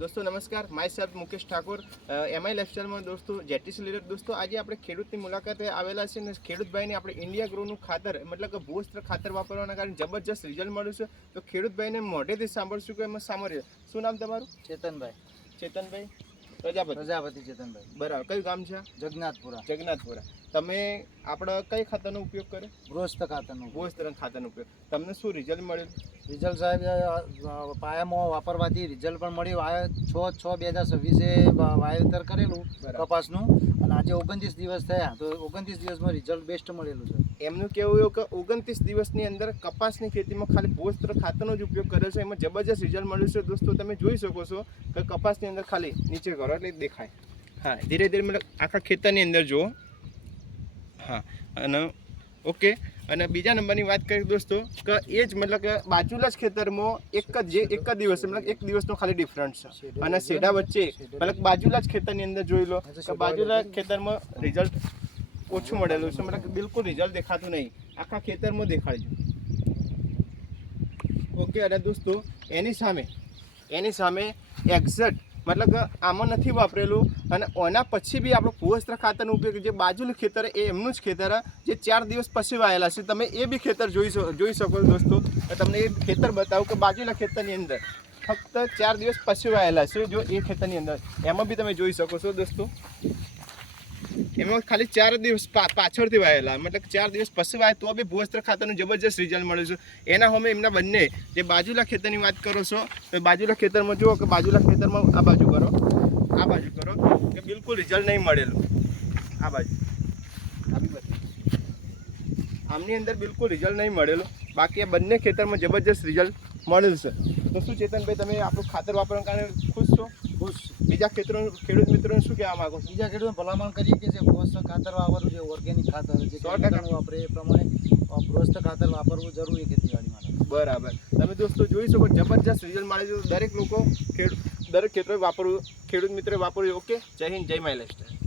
दोस्तों नमस्कार, my self Mukesh Thakur MI lifestyle में दोस्तों जेटीसी लीडर। दोस्तों आज આપણે ખેડૂતની મુલાકાતે આવેલા છે ને ખેડૂતભાઈને આપણે ઇન્ડિયા ગ્રોનું ખાતર એટલે કે ભૂસ્ત્ર ખાતર વાપરવાના કારણે જબરજસ્ત રિઝલ્ટ મળ્યું છે। તો ખેડૂતભાઈને મોઢેથી સાંભળશું કે એમાં સાંભળ્યું। શું નામ તમારું? ચેતનભાઈ પ્રજાપતિ ચેતનભાઈ, બરાબર। કયું ગામ છે? જગન્નાથપુરા। તમે આપણે કઈ ખાતરનો ઉપયોગ કર્યો? ભૂસ્ત્ર ખાતરનો ઉપયોગ। તમને શું રિઝલ્ટ મળ્યું? રિઝલ્ટ સાહેબ પાયામાં વાપરવાથી રિઝલ્ટ પણ મળ્યું। આ 6/6/2026 વાવેતર કરેલું કપાસનું અને આજે 29 દિવસ થયા, તો 29 દિવસમાં રિઝલ્ટ બેસ્ટ મળેલું છે। એમનું કહેવું એવું કે 29 દિવસની અંદર કપાસની ખેતીમાં ખાલી ભૂસ્ત્ર ખાતરનો જ ઉપયોગ કર્યો છે, એમાં જબરજસ્ત રિઝલ્ટ મળ્યું છે। દોસ્તો તમે જોઈ શકો છો કે કપાસની અંદર ખાલી નીચે કરો એટલે દેખાય। હા, ધીરે ધીરે મતલબ આખા ખેતરની અંદર જુઓ। હા, અને ઓકે। અને બીજા નંબરની વાત કરીએ દોસ્તો કે એ જ મતલબ કે બાજુલા જ ખેતરમાં એક જ દિવસ મતલબ એક દિવસનો ખાલી ડિફરન્સ છે અને શેડા વચ્ચે મતલબ બાજુલા જ ખેતરની અંદર જોઈ લો કે બાજુલા ખેતરમાં રિઝલ્ટ ઓછું મળેલું છે, મતલબ બિલકુલ રિઝલ્ટ દેખાતું નહીં, આખા ખેતરમાં દેખાડજો। ઓકે। અને દોસ્તો એની સામે એક્ઝેક્ટ મતલબ કે આમાં નથી વાપરેલું અને એના પછી બી આપણો ભૂસ્ત્ર ખાતરનો ઉપયોગ જે બાજુનું ખેતર એ એમનું જ ખેતર જે 4 દિવસ પછી વાયેલા છે। તમે એ બી ખેતર જોઈ શકો દોસ્તો। તમને એ ખેતર બતાવું કે બાજુના ખેતરની અંદર ફક્ત 4 દિવસ પછી વાયેલા છે। જો એ ખેતરની અંદર એમાં બી તમે જોઈ શકો છો દોસ્તો, એમાં ખાલી 4 દિવસ પાછળથી વાયેલા, મતલબ 4 દિવસ પછી વાય તો બી ભૂસ્ત્ર ખાતરનું જબરજસ્ત રિઝલ્ટ મળે છે। એના સામે એમના બંને જે બાજુલા ખેતરની વાત કરો છો તો બાજુલા ખેતરમાં જુઓ કે બાજુલા ખેતરમાં આ બાજુ કરો કે બિલકુલ રિઝલ્ટ નહીં મળેલું। આ બાજુ આમની અંદર બિલકુલ રિઝલ્ટ નહીં મળેલું, બાકી આ બંને ખેતરમાં જબરજસ્ત રિઝલ્ટ મળેલું છે। તો શું ચેતનભાઈ તમે આપણું ખાતર વાપરવાના કારણે ખુશ છો? બીજા ખેડૂત મિત્રોને શું કહેવા માંગો છો? બીજા ખેડૂતોને ભલામણ કરીએ કે જે ભૂસ્ત્ર ખાતર વાપરવું, જે ઓર્ગેનિક ખાતર જે 100% વાપરે એ પ્રમાણે ભૂસ્ત્ર ખાતર વાપરવું જરૂરી ખેતીવાડી માટે। બરાબર। તમે દોસ્તો જોઈ શકો જબરજસ્ત રિઝલ્ટ મળે છે। દરેક લોકો દરેક ખેતરે વાપરવું, ખેડૂત મિત્રોએ વાપરવું। ઓકે, જય હિન્દ, જય માય લાઈફસ્ટાઈલ।